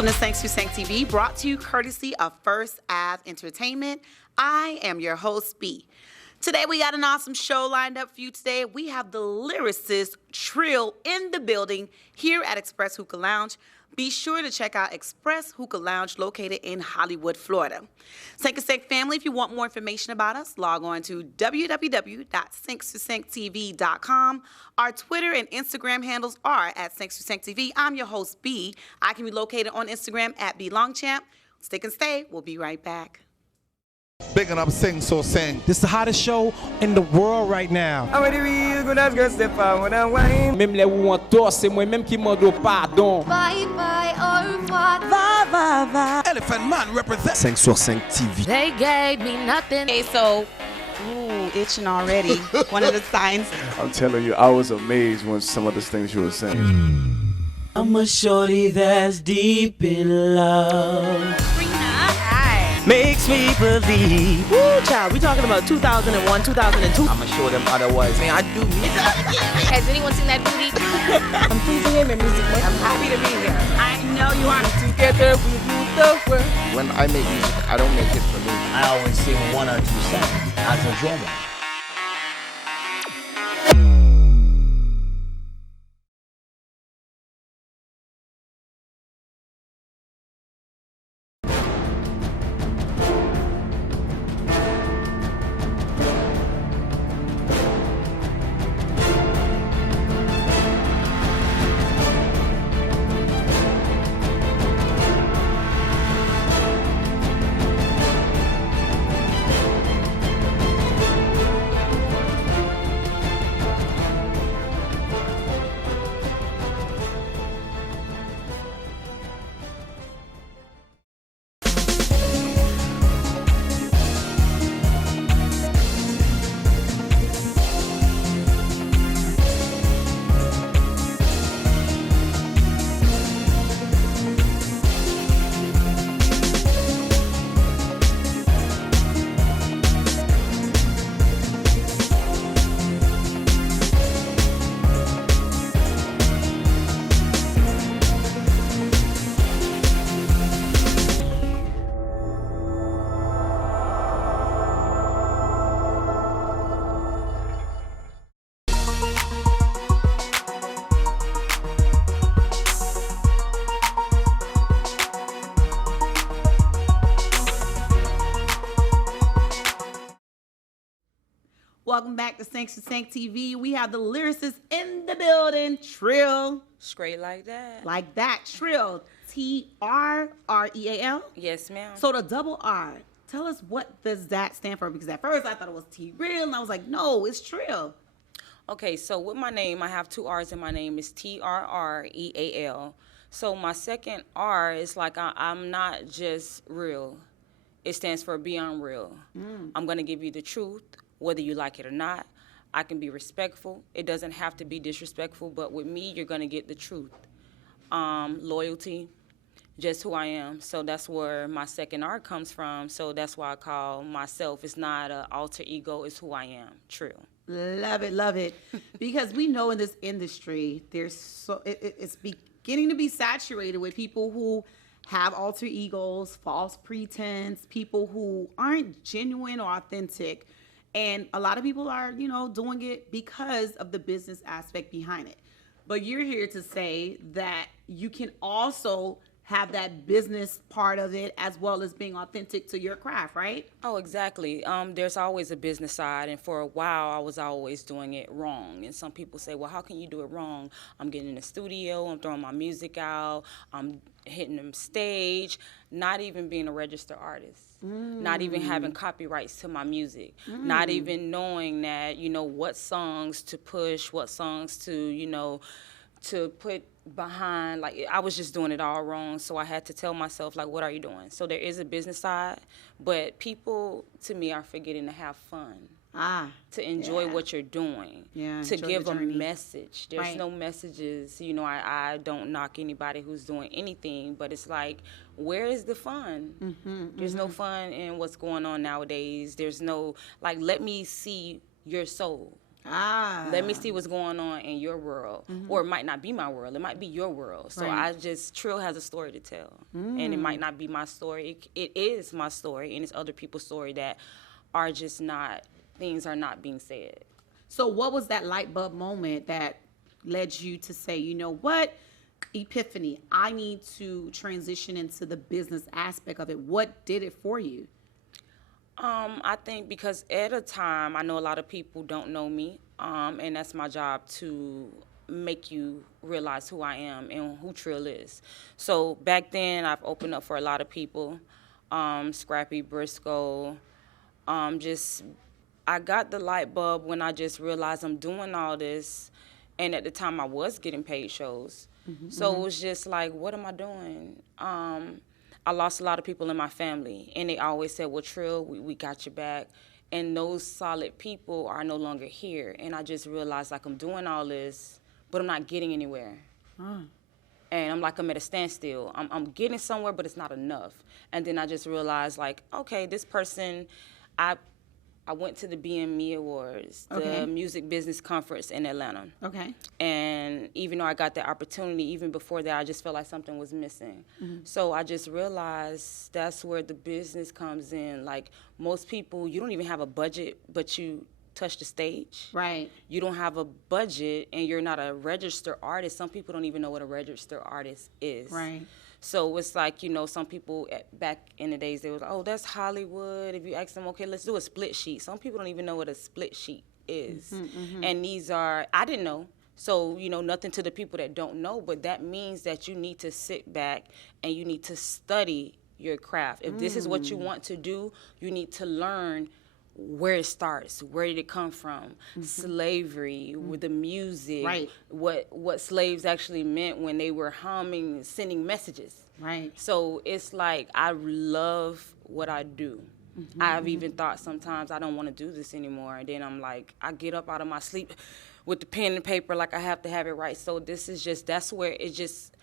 Welcome to Sank TV, brought to you courtesy of First Ave Entertainment. I am your host, B. Today we got an awesome show lined up for you today. We have the lyricist Trreal in the building here at Express Hookah Lounge. Be sure to check out Express Hookah Lounge located in Hollywood, Florida. Sank family, if you want more information about us, log on to www.sank2sanktv.com. Our Twitter and Instagram handles are at Sank2SankTV. I'm your host, B. I can be located on Instagram at BLongChamp. Stick and stay. We'll be right back. Bigging up Sing So Sing. This is the hottest show in the world right now. Même les où on tort, c'est moi-même qui m'en dois pardon. Bye bye, au revoir. Va, va, va. Elephant Man represent 5 sur 5 TV. They gave me nothing. Okay, so, itching already. One of the signs. I'm telling you, I was amazed when some of the things you were saying. I'm a shorty that's deep in love. Makes me believe. Woo, child, we talking about 2001, 2002. I'ma show them otherwise. Man, I do me. Has anyone seen that booty? I'm pleasing him in music. I'm happy to be here. I know you are. Together we rule the world. When I make music, I don't make it for me. I always sing 1 or 2 songs as a drummer. Welcome back to Sank TV. We have the lyricist in the building, Trreal. Straight like that. Like that, Trreal. T-R-R-E-A-L? Yes, ma'am. So the double R, tell us what does that stand for? Because at first I thought it was T-Real, and I was like, no, it's Trreal. Okay, so with my name, I have 2 R's in my name. It's T-R-R-E-A-L. So my second R is like I'm not just real. It stands for beyond real. I'm going to give you the truth, whether you like it or not. I can be respectful. It doesn't have to be disrespectful, but with me, you're going to get the truth. Loyalty, just who I am. So that's where my second R comes from. So that's why I call myself. It's not an alter ego. It's who I am, Trreal. Love it, love it. Because we know in this industry, it's beginning to be saturated with people who have alter egos, false pretense, people who aren't genuine or authentic. And a lot of people are, doing it because of the business aspect behind it. But you're here to say that you can also have that business part of it as well as being authentic to your craft, right? Oh, exactly. There's always a business side, and for a while I was always doing it wrong. And some people say, well, how can you do it wrong? I'm getting in the studio, I'm throwing my music out, I'm hitting them stage, not even being a registered artist. Not even having copyrights to my music, not even knowing that, what songs to push, what songs to, to put behind. Like, I was just doing it all wrong, so I had to tell myself, like, what are you doing? So there is a business side, but people, to me, are forgetting to have fun. To enjoy what you're doing, to give a message. There's no messages, I don't knock anybody who's doing anything, but it's like, where is the fun? There's no fun in what's going on nowadays. There's no, like, let me see your soul. Let me see what's going on in your world. Or it might not be my world. It might be your world. So Trreal has a story to tell. And it might not be my story. It is my story, and it's other people's story that are just not, things are not being said. So what was that light bulb moment that led you to say, you know what, epiphany, I need to transition into the business aspect of it? What did it for you? I think because at a time, I know a lot of people don't know me, and that's my job to make you realize who I am and who Trreal is. So back then, I've opened up for a lot of people, Scrappy, Briscoe, I got the light bulb when I just realized I'm doing all this, and at the time I was getting paid shows. So it was just like, what am I doing? I lost a lot of people in my family, and they always said, well, Trreal, we got your back. And those solid people are no longer here. And I just realized, like, I'm doing all this, but I'm not getting anywhere. And I'm like, I'm at a standstill. I'm getting somewhere, but it's not enough. And then I just realized, like, okay, this person, I went to the BME Awards, the Music Business Conference in Atlanta. And even though I got that opportunity, even before that, I just felt like something was missing. So I just realized that's where the business comes in. Like, most people, you don't even have a budget, but you touch the stage. You don't have a budget, and you're not a registered artist. Some people don't even know what a registered artist is. So it's like, you know, some people back in the days, they was like, oh, that's Hollywood. If you ask them, okay, let's do a split sheet. Some people don't even know what a split sheet is. And these are, I didn't know. So, you know, nothing to the people that don't know, but that means that you need to sit back and you need to study your craft. If this is what you want to do, you need to learn where it starts, where did it come from, slavery, with the music, what slaves actually meant when they were humming, sending messages. So it's like, I love what I do. I've even thought sometimes I don't want to do this anymore. And then I'm like, I get up out of my sleep with the pen and paper, like I have to have it right. So this is just, that's where it just,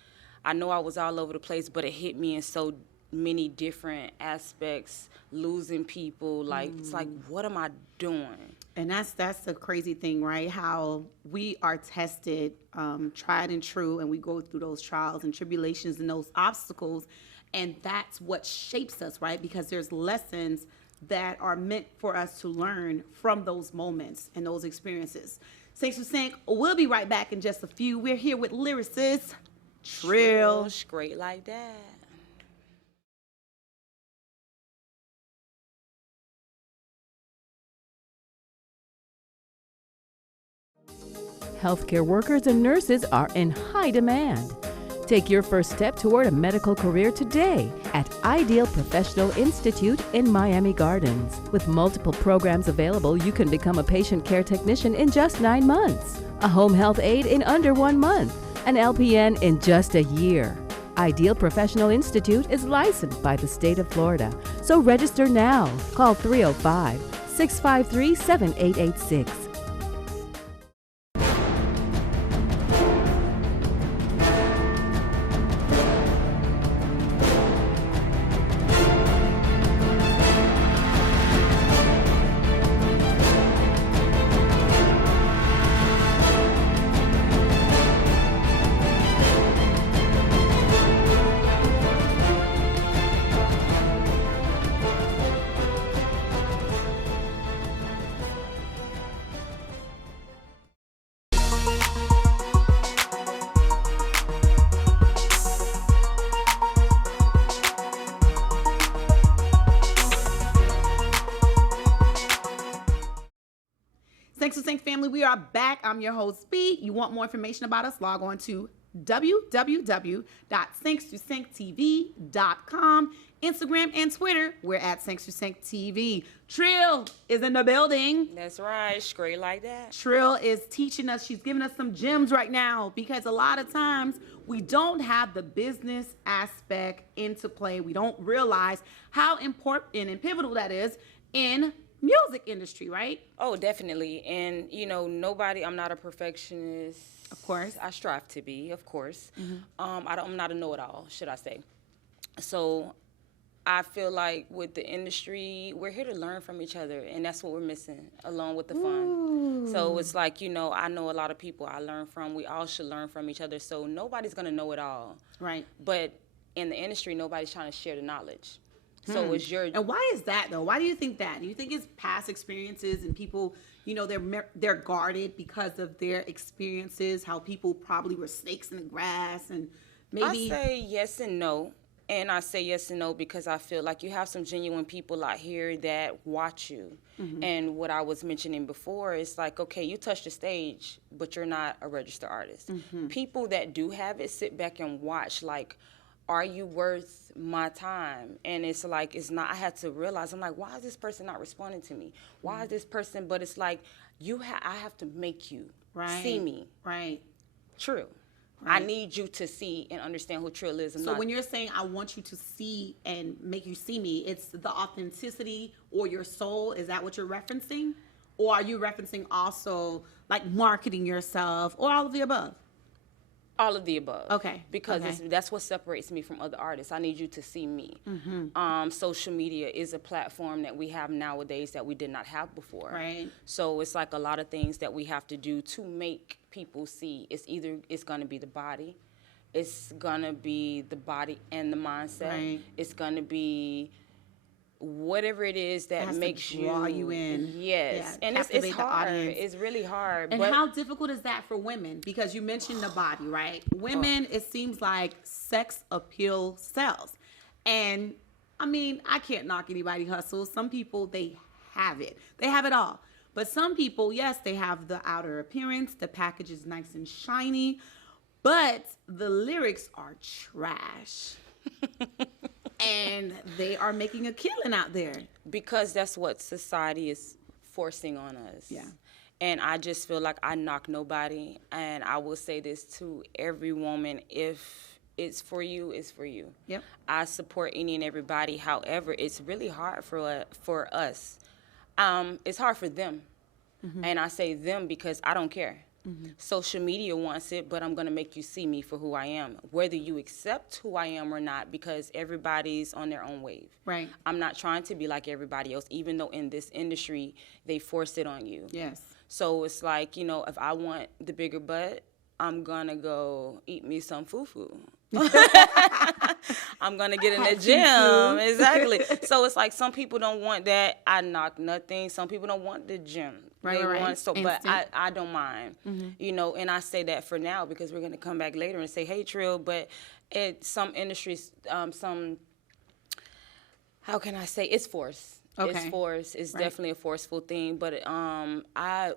I know I was all over the place, but it hit me in so many different aspects, losing people, like, it's like, what am I doing? And that's the crazy thing, right? How we are tested, tried and true, and we go through those trials and tribulations and those obstacles, and that's what shapes us, right? Because there's lessons that are meant for us to learn from those moments and those experiences. Sync to Sync, we'll be right back in just a few. We're here with lyricist Trreal. Straight like that. Healthcare workers and nurses are in high demand. Take your first step toward a medical career today at Ideal Professional Institute in Miami Gardens. With multiple programs available, you can become a patient care technician in just 9 months, a home health aide in under 1 month, an LPN in just a year. Ideal Professional Institute is licensed by the state of Florida, so register now. Call 305-653-7886. Thanks to Sync family, we are back. I'm your host, B. You want more information about us? Log on to www.sync2sync.tv.com. Instagram and Twitter, we're at Sync2SyncTV. Trreal is in the building. That's right, straight like that. Trreal is teaching us, she's giving us some gems right now, because a lot of times we don't have the business aspect into play. We don't realize how important and pivotal that is in music industry, right? Oh, definitely. And, you know, I'm not a perfectionist. Of course. I strive to be, of course. I'm not a know-it-all, should I say. So I feel like with the industry, we're here to learn from each other, and that's what we're missing, along with the fun. So it's like, you know, I know a lot of people I learn from. We all should learn from each other. So nobody's going to know it all. Right. But in the industry, nobody's trying to share the knowledge. So it's your... And why is that, though? Why do you think that? Do you think it's past experiences and people, you know, they're guarded because of their experiences, how people probably were snakes in the grass and maybe... I say yes and no. And I say yes and no because I feel like you have some genuine people out here that watch you. And what I was mentioning before is like, okay, you touch the stage, but you're not a registered artist. People that do have it sit back and watch, like, are you worth my time? And it's like, it's not. I had to realize, I'm like, why is this person not responding to me? Why is this person? But it's like, I have to make you see me. Right. True. Right. I need you to see and understand who Trreal is. So when you're saying I want you to see and make you see me, it's the authenticity or your soul. Is that what you're referencing? Or are you referencing also like marketing yourself or all of the above? All of the above. Okay. Because that's what separates me from other artists. I need you to see me. Social media is a platform that we have nowadays that we did not have before. Right. So it's like a lot of things that we have to do to make people see. It's going to be the body. It's going to be the body and the mindset. Right. It's going to be whatever it is that makes you draw you in. Yes. Yeah, and it's hard. It's really hard. And how difficult is that for women? Because you mentioned the body, right? Women, it seems like sex appeal sells. And I mean, I can't knock anybody hustle. Some people, they have it. They have it all. But some people, yes, they have the outer appearance. The package is nice and shiny. But the lyrics are trash. And they are making a killing out there. Because that's what society is forcing on us. Yeah. And I just feel like I knock nobody. And I will say this to every woman, if it's for you, it's for you. Yep. I support any and everybody. However, it's really hard for us. It's hard for them. And I say them because I don't care. Social media wants it, but I'm going to make you see me for who I am, whether you accept who I am or not, because everybody's on their own wave. Right. I'm not trying to be like everybody else, even though in this industry, they force it on you. Yes. So it's like, you know, if I want the bigger butt, I'm going to go eat me some fufu. I'm going to get in the gym. Exactly. So it's like some people don't want that. I knock nothing. Some people don't want the gym. Right, right. But I don't mind, you know, and I say that for now because we're going to come back later and say, hey, Trreal, but some industries, how can I say, it's forced. Okay. It's forced. It's definitely a forceful thing. But I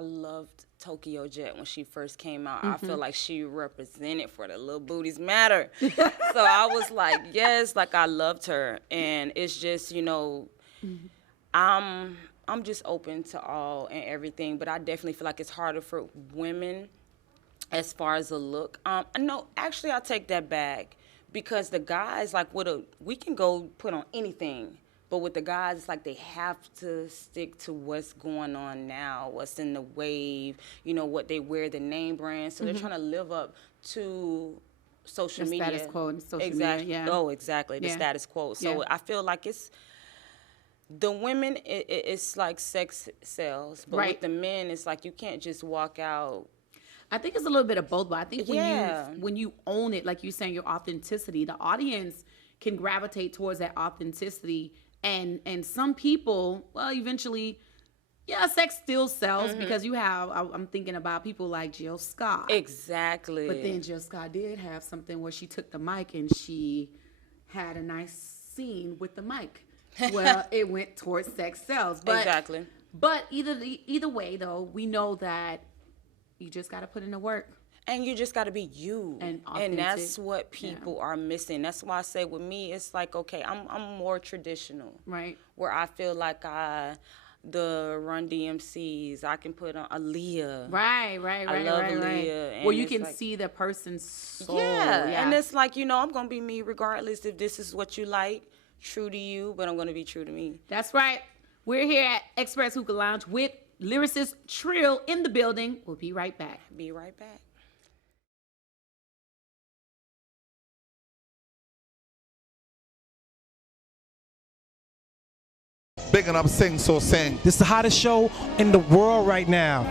loved Tokyo Jet when she first came out. I feel like she represented for the Little Booties Matter. So I was like, yes, like I loved her. And it's just, you know, I'm just open to all and everything. But I definitely feel like it's harder for women as far as the look. No, actually, I'll take that back. Because the guys, like, we can go put on anything. But with the guys, it's like they have to stick to what's going on now, what's in the wave, you know, what they wear, the name brand. So they're trying to live up to social media. The status quo and social media, yeah. Oh, exactly, the status quo. So I feel like it's, the women, it's like sex sells. But with the men, it's like you can't just walk out. I think it's a little bit of both, but I think when you own it, like you're saying, your authenticity, the audience can gravitate towards that authenticity. And some people, well, eventually, sex still sells because you have, I'm thinking about people like Jill Scott. Exactly. But then Jill Scott did have something where she took the mic and she had a nice scene with the mic. Well, it went towards sex sells. But, exactly. But either way, though, we know that you just got to put in the work. And you just got to be you. And that's what people are missing. That's why I say with me, it's like, okay, I'm more traditional. Right. Where I feel like the Run DMCs, I can put on Aaliyah. Right. I love Aaliyah. Right. Where you can see the person's soul. Yeah. And it's like, you know, I'm going to be me regardless if this is what you like, true to you, but I'm going to be true to me. That's right. We're here at Express Hookah Lounge with lyricist Trreal in the building. We'll be right back. Be right back. Bigging up Sing So Sing. This is the hottest show in the world right now.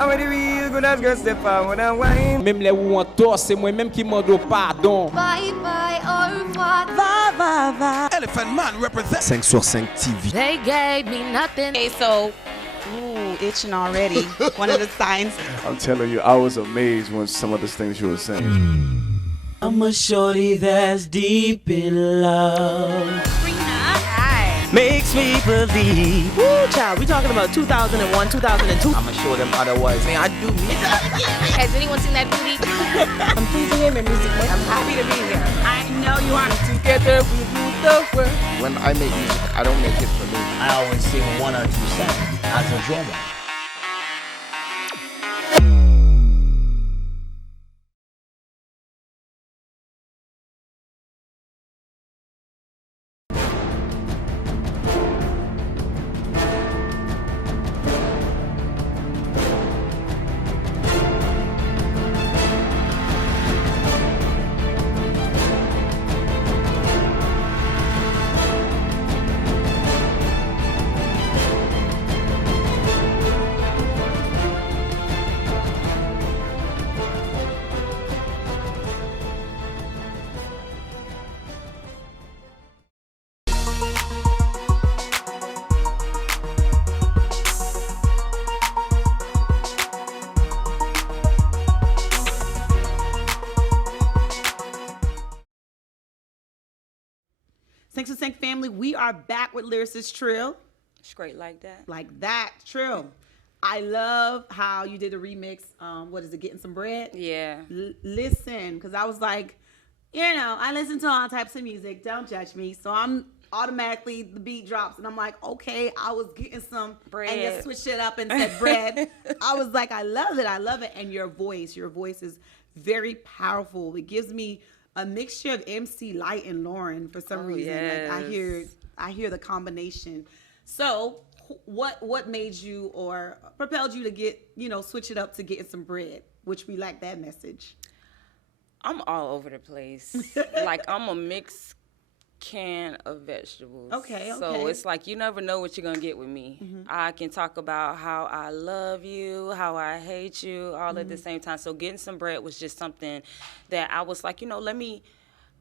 Même les où on tort, c'est moi-même qui mando pardon. Bye bye, au revoir. Va, va, va. Elephant Man represent. 5 sur 5 TV. They gave me nothing. Okay, so, ooh, itching already. One of the signs. I'm telling you, I was amazed when some of the things you were saying. I'm a shorty that's deep in love. Makes me believe. Woo, child, we talking about 2001, 2002. I'ma show them otherwise. Man, I do me. Has anyone seen that booty? I'm pleasing him in music. I'm happy to be here. I know you are. Together we rule the world. When I make music, I don't make it for me. I always sing 1 or 2 songs as a drummer. Thanks to Sync family, we are back with lyricist Trreal. Straight like that. Like that, Trreal. I love how you did the remix. What is it, Getting Some Bread? Yeah. Listen, because I was like, you know, I listen to all types of music. Don't judge me. So I'm automatically, the beat drops, and I'm like, okay, I was getting some bread. And you switched it up and said bread. I was like, I love it. I love it. And your voice is very powerful. It gives me a mixture of MC Light and Lauren for some reason. Yes. Like I hear the combination. So what made you or propelled you to get, you know, switch it up to Getting Some Bread, which we like that message? I'm all over the place. Like, I'm a mixed can of vegetables. Okay. So it's like you never know what you're going to get with me. Mm-hmm. I can talk about how I love you, how I hate you, all at the same time. So Getting Some Bread was just something that I was like, you know,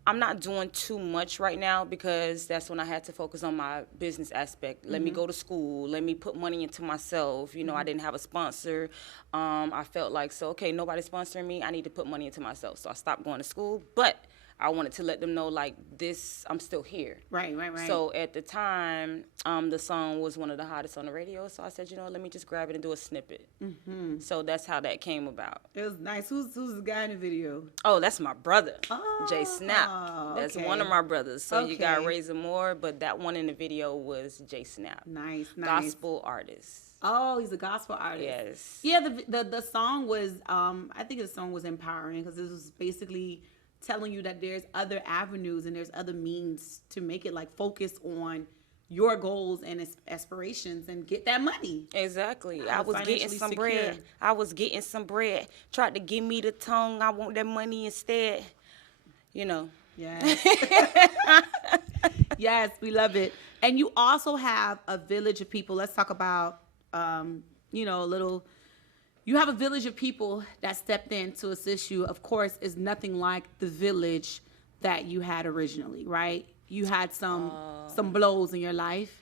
I'm not doing too much right now because that's when I had to focus on my business aspect. Let me go to school. Let me put money into myself. You know, I didn't have a sponsor. I felt like, okay, nobody's sponsoring me. I need to put money into myself. So I stopped going to school. But I wanted to let them know, like, I'm still here. Right. So at the time, the song was one of the hottest on the radio. So I said, you know, let me just grab it and do a snippet. Mm-hmm. So that's how that came about. It was nice. Who's the guy in the video? Oh, that's my brother, Jay Snap. That's one of my brothers. So you got Razor Moore, but that one in the video was Jay Snap. Nice. Gospel artist. Oh, he's a gospel artist. Yes. Yeah, the song was, I think the song was empowering because it was basically telling you that there's other avenues and there's other means to make it, like, focus on your goals and aspirations and get that money. Exactly. I was getting some bread. Tried to give me the tongue. I want that money instead. You know. Yes. Yes, we love it. And you also have a village of people. Let's talk about, you have a village of people that stepped in to assist you. Of course, it's nothing like the village that you had originally, right? You had some blows in your life.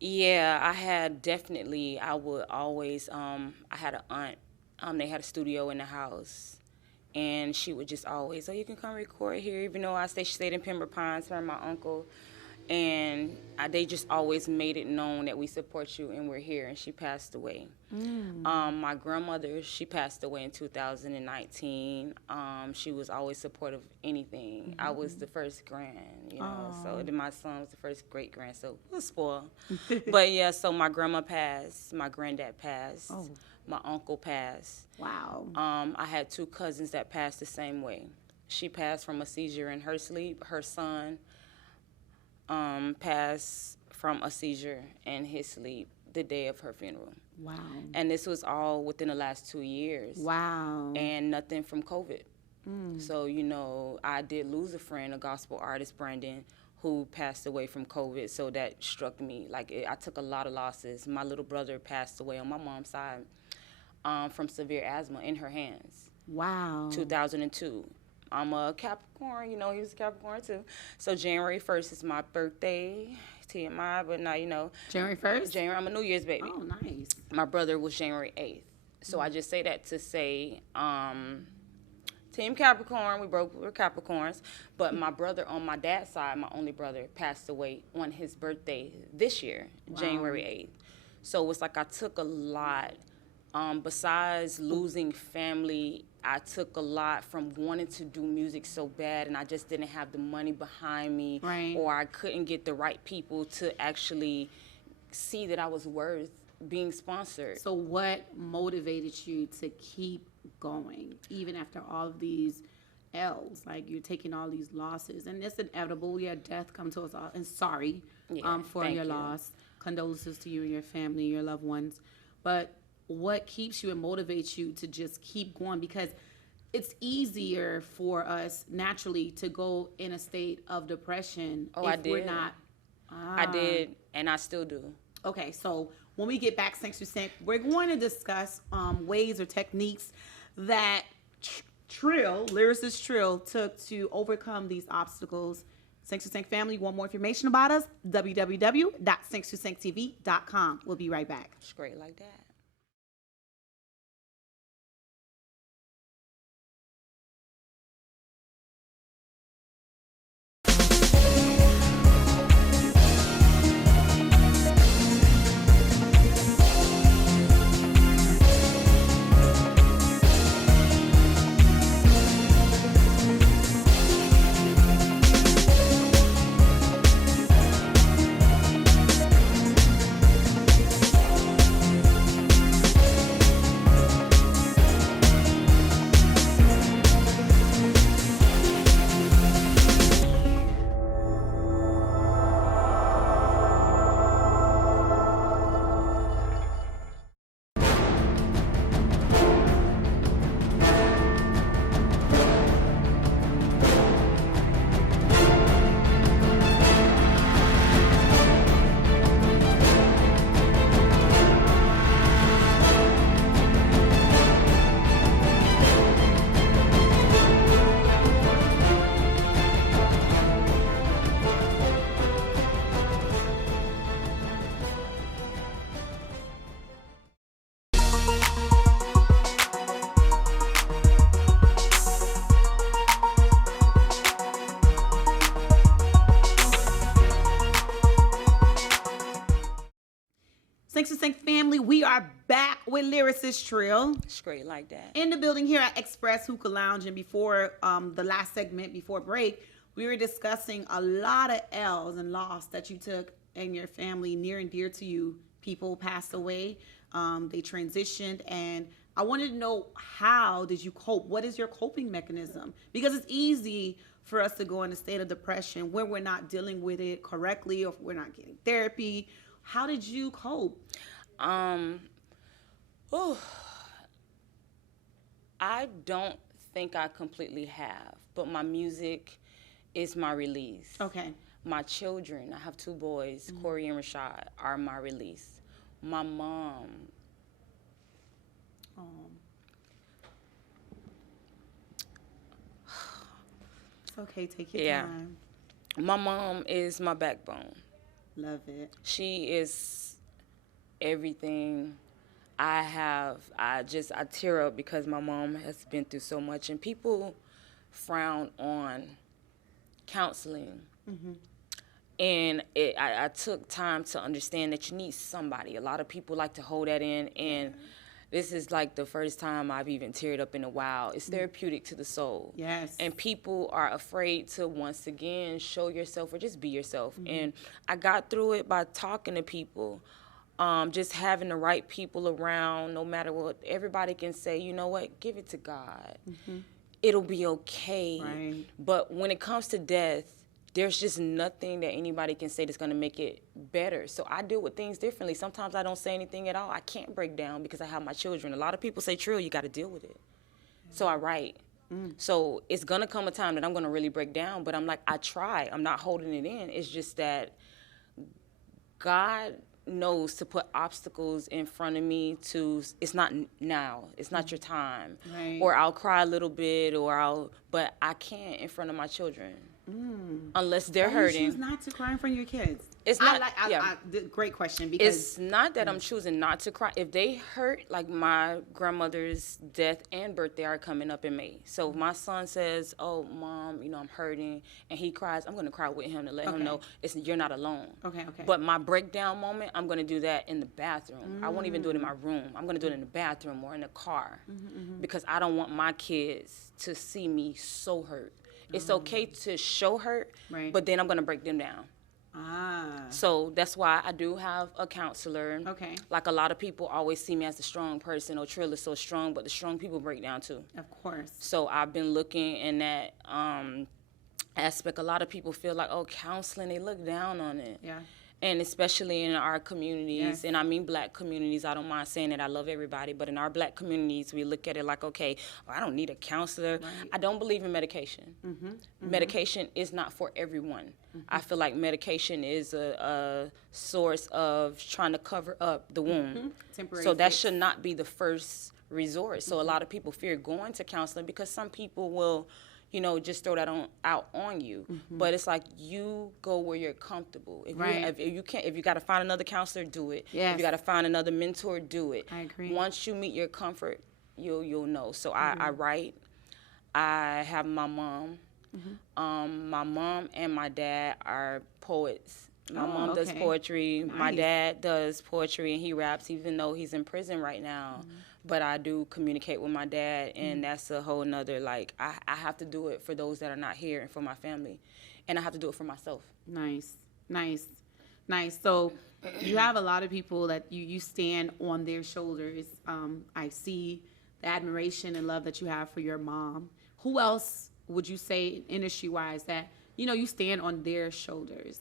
Yeah, I had definitely. I would always. I had an aunt. They had a studio in the house, and she would just always, you can come record here, even though she stayed in Pembroke Pines, her and my uncle. And they just always made it known that we support you and we're here. And she passed away. My grandmother, she passed away in 2019. She was always supportive of anything. I was the first grand, so then my son was the first great grand. So we were spoiled. But yeah, so my grandma passed, my granddad passed, my uncle passed. Wow. I had 2 cousins that passed the same way. She passed from a seizure in her sleep. Her son passed from a seizure in his sleep the day of her funeral. Wow. And this was all within the last 2 years. Wow. And nothing from COVID. So, I did lose a friend, a gospel artist, Brandon, who passed away from COVID, so that struck me. Like, I took a lot of losses. My little brother passed away on my mom's side from severe asthma in her hands. Wow. 2002. I'm a Capricorn, you know, he was a Capricorn too. So January 1st is my birthday, TMI, but now, you know. January 1st? January, I'm a New Year's baby. Oh, nice. My brother was January 8th. So I just say that to say, Team Capricorn, we're Capricorns, but my brother on my dad's side, my only brother, passed away on his birthday this year, January 8th. So it's like I took a lot. Besides losing family, I took a lot from wanting to do music so bad, and I just didn't have the money behind me, or I couldn't get the right people to actually see that I was worth being sponsored. So what motivated you to keep going, even after all of these L's? Like, you're taking all these losses, and it's inevitable. Yeah, death comes to us all. And sorry for your loss. Condolences to you and your family, your loved ones. But what keeps you and motivates you to just keep going? Because it's easier for us naturally to go in a state of depression if we're not. I did, and I still do. Okay, so when we get back, Sync to Sync, we're going to discuss ways or techniques that Trreal, lyricist Trreal, took to overcome these obstacles. Sync to Sync family, want more information about us? www.sync2sync.tv.com. We'll be right back. It's great like that. Sync to Sync family, we are back with lyricist Trreal. Straight like that. In the building here at Express Hookah Lounge, and before the last segment, before break, we were discussing a lot of L's and loss that you took in your family, near and dear to you. People passed away, they transitioned, and I wanted to know, how did you cope? What is your coping mechanism? Because it's easy for us to go in a state of depression when we're not dealing with it correctly, or if we're not getting therapy. How did you cope? I don't think I completely have, but my music is my release. Okay. My children, I have 2 boys, Corey and Rashad, are my release. My mom. It's okay, take your time. My mom is my backbone. Love it. She is everything I have. I tear up because my mom has been through so much, and people frown on counseling. And I took time to understand that you need somebody. A lot of people like to hold that in, and this is like the first time I've even teared up in a while. It's therapeutic to the soul. Yes. And people are afraid to, once again, show yourself or just be yourself. And I got through it by talking to people, just having the right people around, no matter what. Everybody can say, you know what, give it to God. It'll be okay. Right. But when it comes to death, there's just nothing that anybody can say that's going to make it better. So I deal with things differently. Sometimes I don't say anything at all. I can't break down because I have my children. A lot of people say, Trreal, you got to deal with it. So I write. So it's gonna come a time that I'm gonna really break down, but I'm like, I try. I'm not holding it in. It's just that God knows to put obstacles in front of me it's not now, it's not your time. Right. Or I'll cry a little bit, but I can't in front of my children. Unless they're hurting. You choose not to cry in front of your kids. It's not. Great question, because It's not that I'm choosing not to cry. If they hurt, like my grandmother's death and birthday are coming up in May. So if my son says, "Oh, Mom, I'm hurting," and he cries, I'm going to cry with him to let him know you're not alone. Okay. But my breakdown moment, I'm going to do that in the bathroom. I won't even do it in my room. I'm going to do it in the bathroom or in the car because I don't want my kids to see me so hurt. It's okay to show hurt, but then I'm going to break them down. So that's why I do have a counselor. Okay. Like a lot of people always see me as the strong person. Trreal is so strong, but the strong people break down too. Of course. So I've been looking in that aspect. A lot of people feel like, counseling, they look down on it. Yeah. And especially in our communities, and I mean black communities, I don't mind saying that, I love everybody, but in our black communities, we look at it like, I don't need a counselor. Right. I don't believe in medication. Medication is not for everyone. I feel like medication is a source of trying to cover up the wound. Temporary so that fix. should not be the first resort. So a lot of people fear going to counseling because some people will just throw that out on you. But it's like, you go where you're comfortable. If you got to find another counselor, do it. Yes. If you got to find another mentor, do it. I agree. Once you meet your comfort, you'll know. So I write. I have my mom. My mom and my dad are poets. My mom does poetry. Nice. My dad does poetry, and he raps, even though he's in prison right now. But I do communicate with my dad, and that's a whole nother, I have to do it for those that are not here and for my family. And I have to do it for myself. Nice. So you have a lot of people that you stand on their shoulders. I see the admiration and love that you have for your mom. Who else would you say, industry-wise, that, you stand on their shoulders?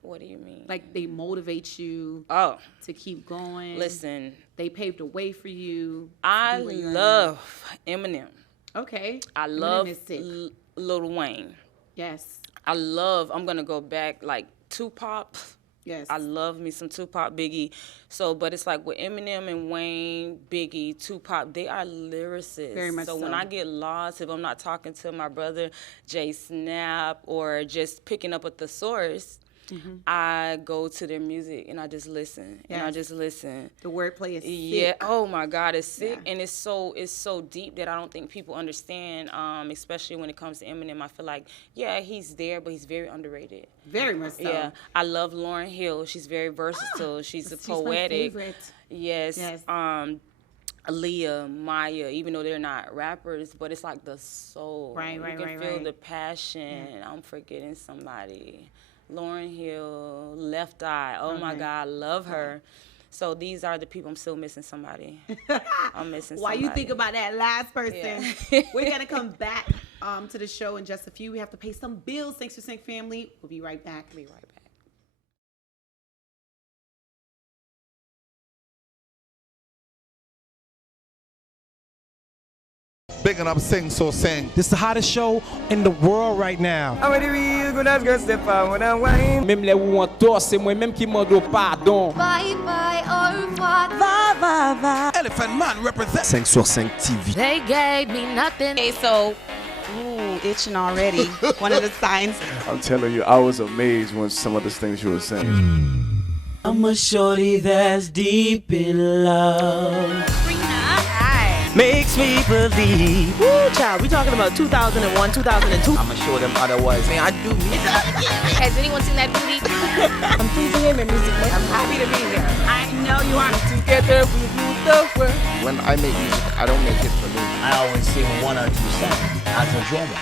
What do you mean? Like, they motivate you to keep going. Listen. They paved the way for you. I love Eminem. Okay. I love Lil Wayne. Yes. I'm going to go back, Tupac. Yes. I love me some Tupac, Biggie. But it's like with Eminem and Wayne, Biggie, Tupac, they are lyricists. Very much so. So when I get lost, if I'm not talking to my brother, Jay Snap, or just picking up a thesaurus, I go to their music and I just listen. Yes. And I just listen. The wordplay is sick. Yeah. Oh my God, it's sick, and it's so deep that I don't think people understand. Especially when it comes to Eminem, I feel like he's there, but he's very underrated. Very much so. Yeah. I love Lauryn Hill. She's very versatile. She's poetic. My favorite. Yes. Aaliyah, Maya, even though they're not rappers, but it's like the soul. Right. You can feel the passion. I'm forgetting somebody. Lauryn Hill, Left Eye. Oh my God, love her. So these are the people. I'm still missing somebody. I'm missing somebody. While you think about that last person, we're going to come back to the show in just a few. We have to pay some bills. Thanks for Sync family. We'll be right back. Bigging up Sing So Sing. This is the hottest show in the world right now. Même les où on tort, c'est moi-même qui m'en pardon. Bye bye, au revoir. Elephant Man represent 5 sur 5 TV. They gave me nothing. Okay, so, itching already. One of the signs. I'm telling you, I was amazed when some of the things you were saying. I'm a shorty that's deep in love. Makes me believe. Woo, child, we talking about 2001, 2002. I'ma show them otherwise. I do me. Has anyone seen that booty? I'm pleasing him in music. I'm happy to be here. I know you are. Together we rule the world. When I make music, I don't make it for me. I always sing 1 or 2 songs as a drummer.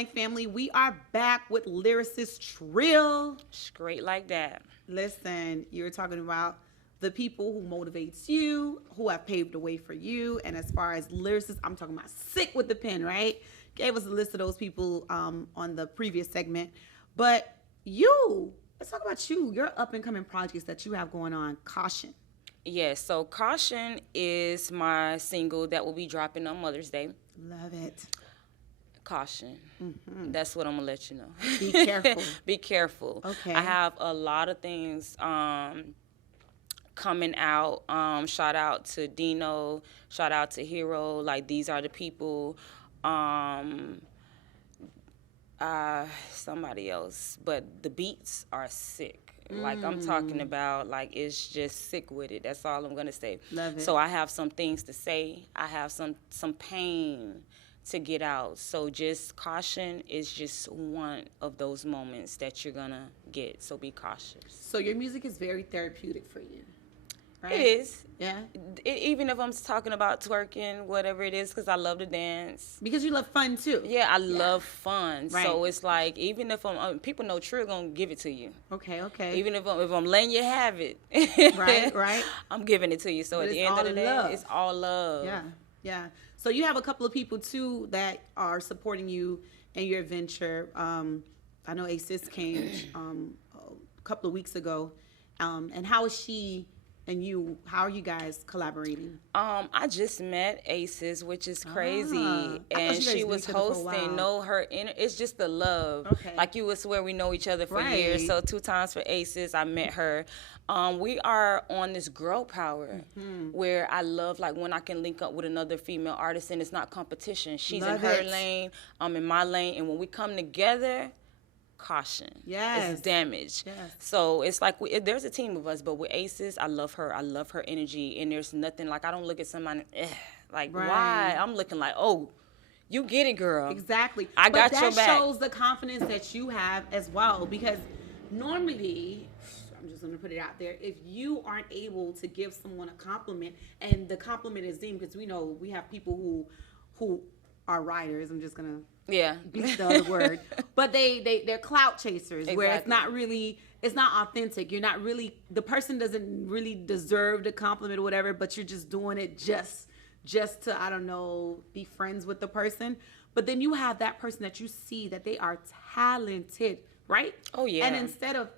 Tank family. We are back with lyricist Trreal. Straight like that. Listen, you're talking about the people who motivates you, who have paved the way for you. And as far as lyricists, I'm talking about sick with the pen, right? Gave us a list of those people on the previous segment. But let's talk about your up and coming projects that you have going on. Caution. Yes, so Caution is my single that will be dropping on Mother's Day. Love it. Caution. Mm-hmm. That's what I'm going to let you know. Be careful. Be careful. Okay. I have a lot of things coming out. Shout out to Dino. Shout out to Hero. Like, these are the people. Somebody else. But the beats are sick. Like, I'm talking about, like, it's just sick with it. That's all I'm going to say. Love it. So I have some things to say. I have some pain to get out. So just Caution is just one of those moments that you're going to get. So be cautious. So your music is very therapeutic for you, right? It is. Yeah? Even if I'm talking about twerking, whatever it is, because I love to dance. Because you love fun, too. Yeah, I love fun. Right. So it's like, even if people know Trreal gonna give it to you. Okay. Even if I'm letting you have it. Right. I'm giving it to you. So But at the end of the day, love. it's all love. Yeah. So you have a couple of people, too, that are supporting you in your venture. I know Asis came a couple of weeks ago. And how is she and you, how are you guys collaborating? I just met Aces, which is crazy, and she was hosting. It's just the love. Okay. Like, you would swear we know each other for Right. years. So 2 times for Aces, I met her. We are on this girl power where I love, like, when I can link up with another female artist and it's not competition. She's Love in her it. lane, I'm in my lane, and when we come together, Caution. Yes. It's damage. Yes. So it's like there's a team of us, but with Aces, I love her. I love her energy, and there's nothing like, I don't look at somebody like, Right. why? I'm looking like, oh, you get it, girl. Exactly. I got your back. back. That shows the confidence that you have as well, because normally, I'm just going to put it out there, if you aren't able to give someone a compliment, and the compliment is deemed, because we know we have people who are writers, I'm just going to beat the other word, but they're clout chasers. Exactly. Where it's not authentic. You're not really, the person doesn't really deserve the compliment or whatever, but you're just doing it just to, I don't know, be friends with the person. But then you have that person that you see that they are talented, right? Oh, yeah. And instead of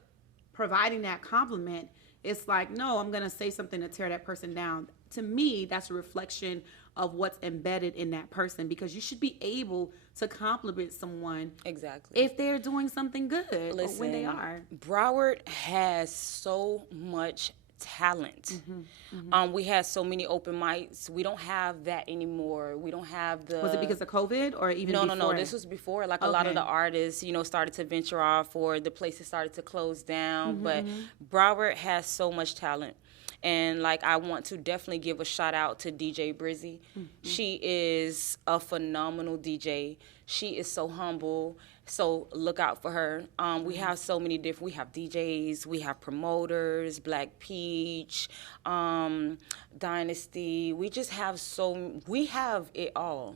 providing that compliment, it's like, no, I'm going to say something to tear that person down. To me, that's a reflection of what's embedded in that person, because you should be able to compliment someone Exactly. if they're doing something good. Listen, or when they are. Broward has so much talent. We had so many open mics. We don't have that anymore. We don't have the... Was it because of COVID or even before? No. This was before. Like, a lot of the artists, started to venture off, or the places started to close down. But Broward has so much talent. And, like, I want to definitely give a shout out to DJ Brizzy. She is a phenomenal DJ. She is so humble. So look out for her. We have so many different, we have DJs, we have promoters, Black Peach, Dynasty. We just have we have it all.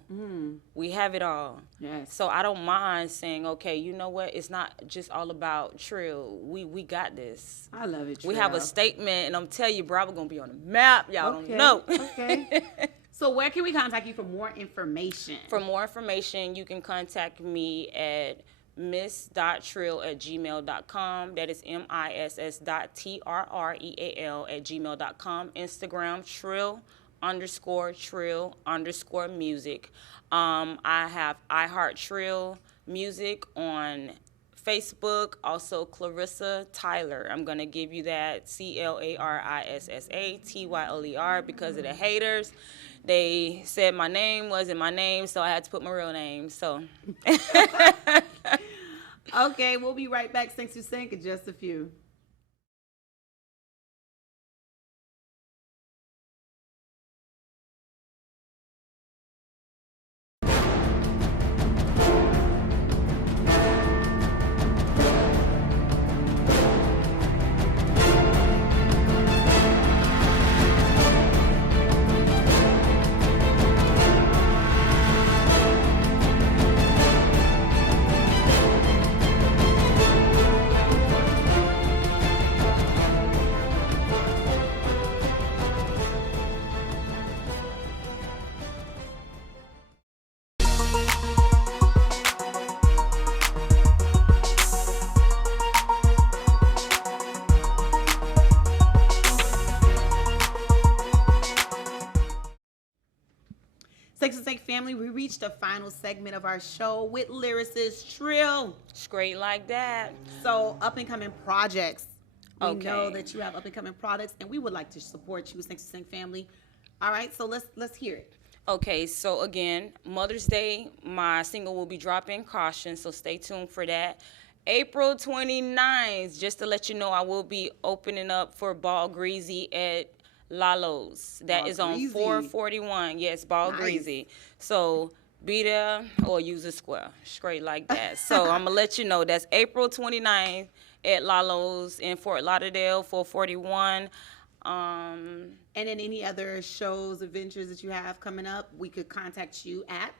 We have it all. Yes. So I don't mind saying, okay, you know what? It's not just all about Trreal. We got this. I love it, We have a statement, and I'm telling you, bro, we're going to be on the map. Y'all don't know. Okay. So where can we contact you for more information? For more information, you can contact me at miss.trreal@gmail.com. That is miss.trreal@gmail.com. Instagram, Trreal_Trreal_music. I have iHeartTrreal Music on Facebook, also Clarissa Tyler. I'm going to give you that, ClarisssaTyler, because of the haters. They said my name wasn't my name, so I had to put my real name. So, okay, we'll be right back. Thanks for saying in just a few. family, we reached the final segment of our show with lyricist Trreal. Straight like that. So, up-and-coming projects. We Okay. know that you have up-and-coming products, and we would like to support you, Thanks to Sing family. All right, so let's hear it. Okay, so again, Mother's Day, my single will be dropping, Caution, so stay tuned for that. April 29th, just to let you know, I will be opening up for Ball Greasy at Lalo's. That Ball is on Greasy. 441. Yes, Ball Nice. Greasy. So be there or use a square, straight like that. So I'm going to let you know that's April 29th at Lalo's in Fort Lauderdale, 441. And then any other shows, adventures that you have coming up, we could contact you at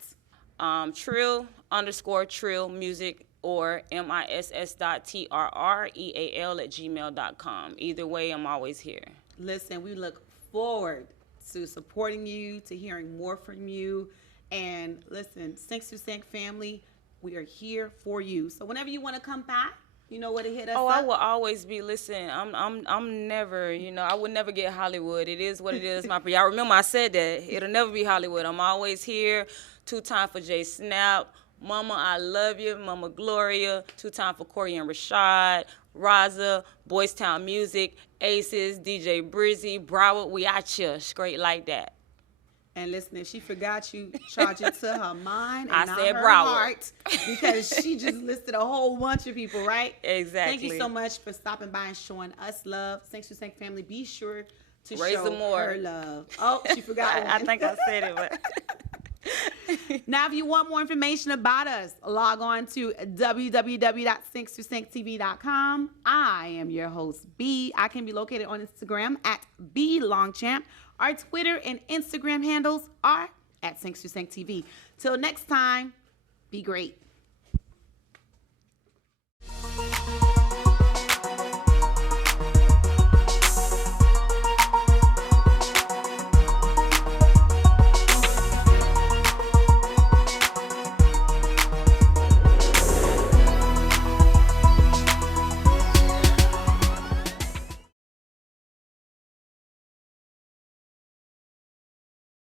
Trreal_Trreal Music or miss.trreal@gmail.com. Either way, I'm always here. Listen, we look forward to supporting you, to hearing more from you. And listen, Thanks to Sing family, we are here for you. So whenever you want to come back, you know where to hit us Oh, up. I will always be listening. I'm never, I would never get Hollywood. It is what it is. Y'all remember I said that. It'll never be Hollywood. I'm always here. 2-time for Jay Snap. Mama, I love you. Mama Gloria. 2-time for Corey and Rashad. Raza, Boys Town Music, Aces, DJ Brizzy, Broward. We out here straight like that. And listen, if she forgot you, charge it to her mind and I not said her Broward. heart, because she just listed a whole bunch of people, right? Exactly. Thank you so much for stopping by and showing us love. Thanks to Sing family. Be sure to Raise show them more. her love. Oh, she forgot one. I think I said it, but... Now, if you want more information about us, log on to www.singstosynctv.com. I am your host, B. I can be located on Instagram at BLongChamp. Our Twitter and Instagram handles are at SingToSyncTV. Till next time, be great.